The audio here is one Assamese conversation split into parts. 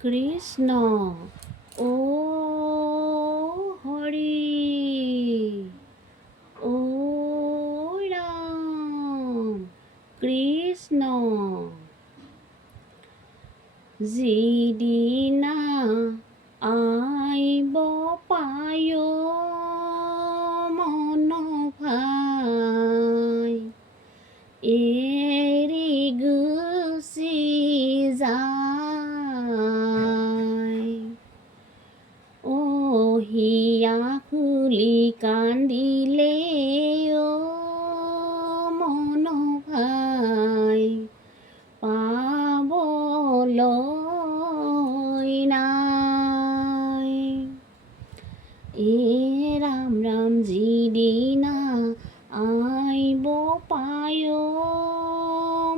কৃষ্ণ ও হৰি ও ৰাম কৃষ্ণ যিদিনা আইব পায় মন ভাই এৰি গুচি যায় ও হিয়া খুলি কান্দিলে ও মন ভাই পাবলৈ নাই এ ৰাম ৰাম যিদিনা আইব পায়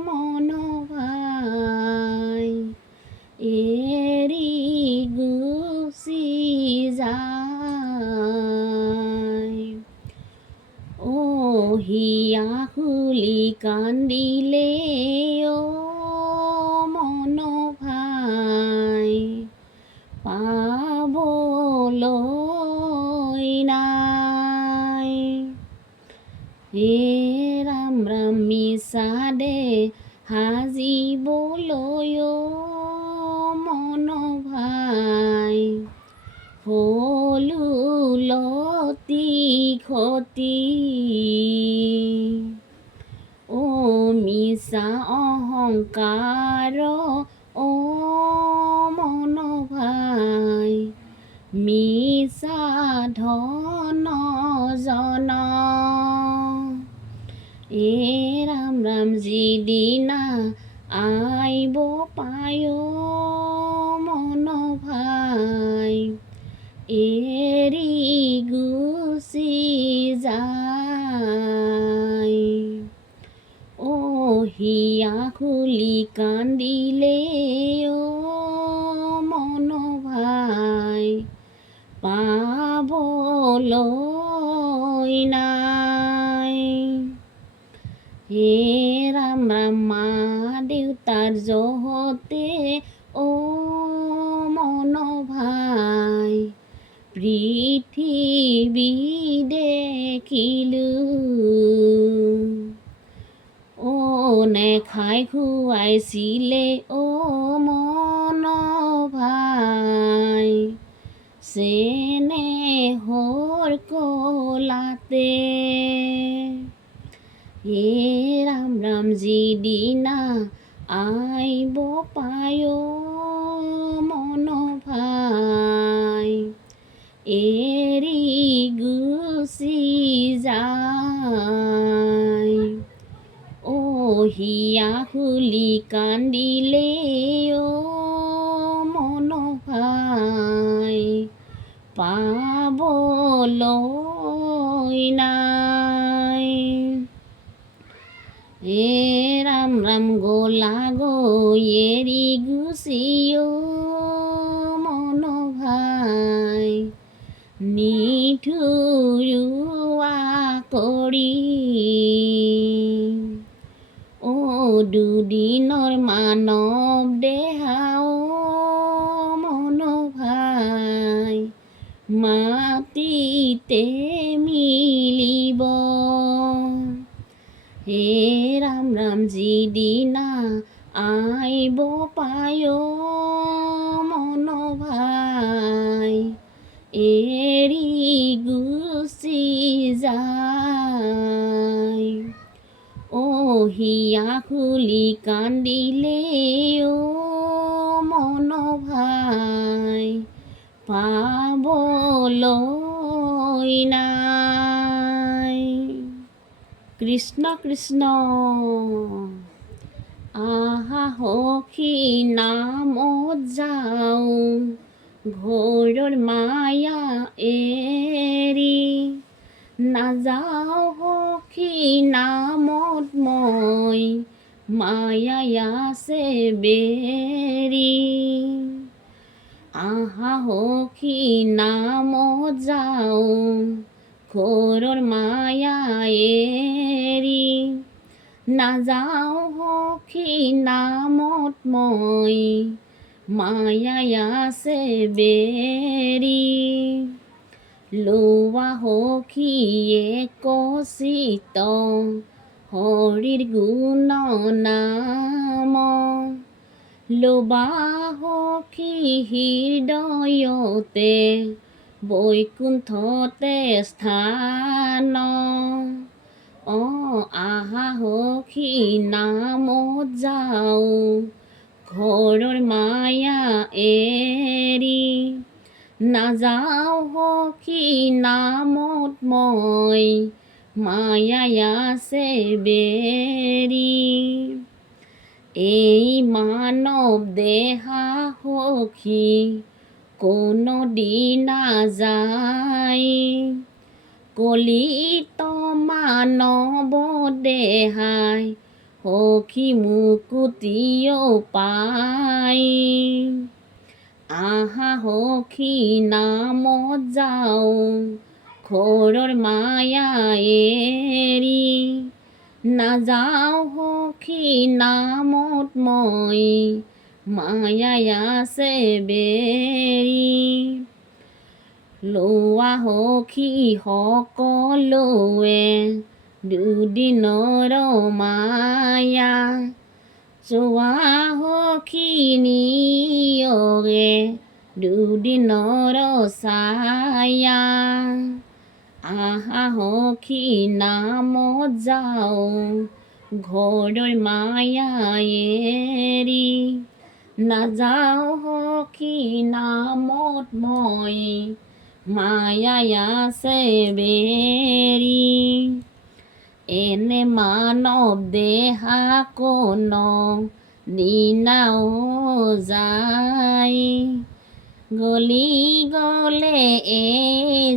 মন ভাই এৰি গুচি যায় ও হিয়া খুলি কান্দিলে ও মন ভাই পাবলৈ নাই হে ৰাম ৰাম মিছা দে সাজিবলৈ মন ভাই হলো লতি খতি ও মিছা অহংকাৰ ও মন ভাই মিছা ধন জন এ ৰাম ৰাম যিদিনা আইব পায় মন ভাই এৰি গুচি যায় ও হিয়া খুলি কান্দিলে ও মন ভাই পাবলৈ নাই হে ৰাম ৰাম মা দেউতাৰ জহতে ও মন ভাই পৃথিৱী দেখিলোঁ ও নেখাই খুৱাইছিলে ও মন ভাই চেনেহৰ কোলাতে হে ৰাম ৰাম যিদিনা আইব পায় মন ভাই এৰি গুচি যায় ও হিয়া খুলি কান্দিলে ও মন ভাই পাবলৈ নাই হে ৰাম ৰাম গলা গৈ এৰি গুচি ও মন ভাই নিঠুৰুৱা কৰি ও দুদিনৰ মানৱ দেহাও মন ভাই মাটিতে মিলিব হে ৰাম ৰাম যিদিনা আইব পায় মন ভাই এৰি গুচি যায় ও হিয়া খুলি কান্দিলে ও মন ভাই পাবলৈ নাই কৃষ্ণ কৃষ্ণ আহা সখী নামত যাওঁ ঘৰৰ মায়া এৰি নাযাওঁ সখী নামত মই মায়াই আছে বেৰি আহা সখী নামত যাওঁ ঘৰৰ মায়া এৰি নাযাওঁ সখী নামত মই মায়ায়া আছে বেৰি লোৱা সখীয়ে কচিত হৰিৰ গুণ নাম লোবা সখী হৃদয়তে বৈকুণ্ঠতে স্থান আহা সখী নামত যাওঁ ঘৰৰ মায়া এৰি নাযাওঁ সখী নামত মই মায়াই আছে বেৰি এই মানৱ দেহা সখী কোনো দিনা যায় কলিত মানৱ দেহাই সখী মুকুতিও পাই আহা সখী নামত যাওঁ ঘৰৰ মায়া এৰি নাযাওঁ সখী নামত মই মায়াই আছে বেৰি লোৱা সখী সকলোৱে দুদিনৰ মায়া চোৱা সখী নিয়গে দুদিনৰ ছায়া আহা সখী নামত যাওঁ ঘৰৰ মায়া এৰি নাযাওঁ সখী নামত মই মায়াই আছে বেৰি এনে মানৱ দেহা কোনো দিনাও যায় গলি গলে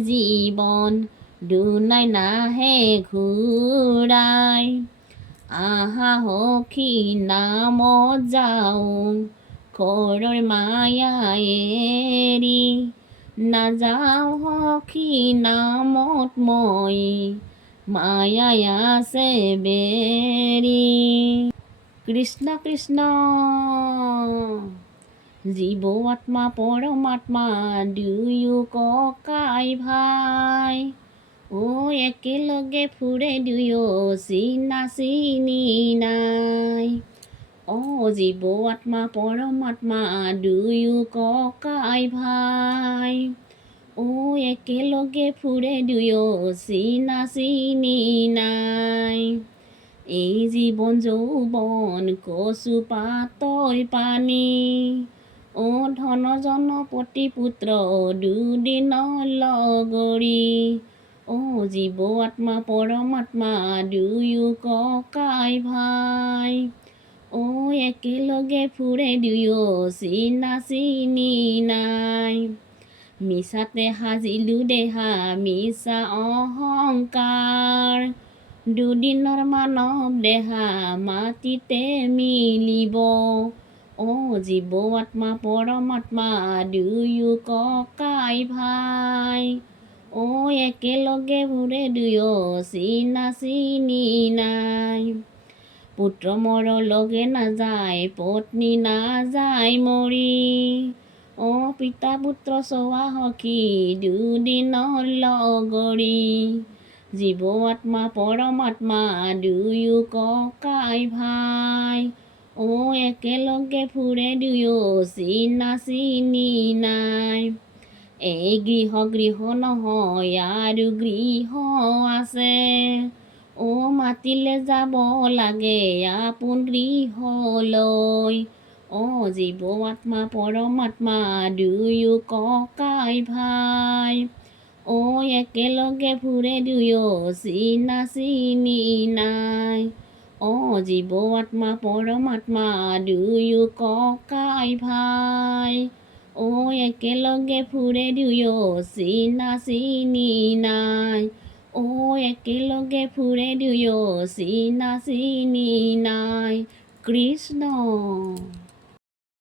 জীৱন দুনাই নাহে ঘূৰাই আহা সখী নামত যাওঁ ঘৰৰ মায়া এৰি নাযাওঁ সখী নামত মই মায়াই আছে বেৰি কৃষ্ণ কৃষ্ণ জীৱ আত্মা পৰমাত্মা দুয়ো ককাই ভাই একেলগে ফুৰে দুয়ো চিনা চিনি নাই জীৱ আত্মা পৰমাত্মা দুয়ো ককাই ভাই একেলগে ফুৰে দুয়ো চিনা চিনি নাই এই জীৱন যৌৱন কচু পাতৰ পানী ধন জন পতি পুত্ৰ দুদিনৰ লগৰী জীৱ আত্মা পৰমাত্মা দুয়ো ককাই ভাই একেলগে ফুৰে দুয়ো চিনা চিনি নাই মিছাতে সাজিলো দেহা মিছা অহংকাৰ দুদিনৰ মানৱ দেহা মাটিতে মিলিব জীৱ আত্মা পৰমাত্মা দুয়ো ককাই ভাই একেলগে ফুৰে দুয়ো চিনা চিনি নাই পুত্ৰ মৰ লগে নাযায় পত্নী নাযায় মৰি পিতা পুত্ৰ চোৱা সখী দুদিনৰ লগৰী জীৱ আত্মা পৰমাত্মা দুয়ো ককাই ভাই একেলগে ফুৰে দুয়ো চিনা চিনি নাই এই গৃহ নহয় আৰু গৃহ আছে মাতিলে যাব লাগে আপোন গৃহলৈ জীৱ আত্মা পৰমাত্মা দুয়ো ককাই ভাই একেলগে ফুৰে দুয়ো চিনা চিনি নাই জীৱ আত্মা পৰমাত্মা দুয়ো ককাই ভাই একেলগে ফুৰে দুয়ো চিনা চিনি নাই একেলগে ফুৰে দুয়ো চিনা চিনি নাই কৃষ্ণ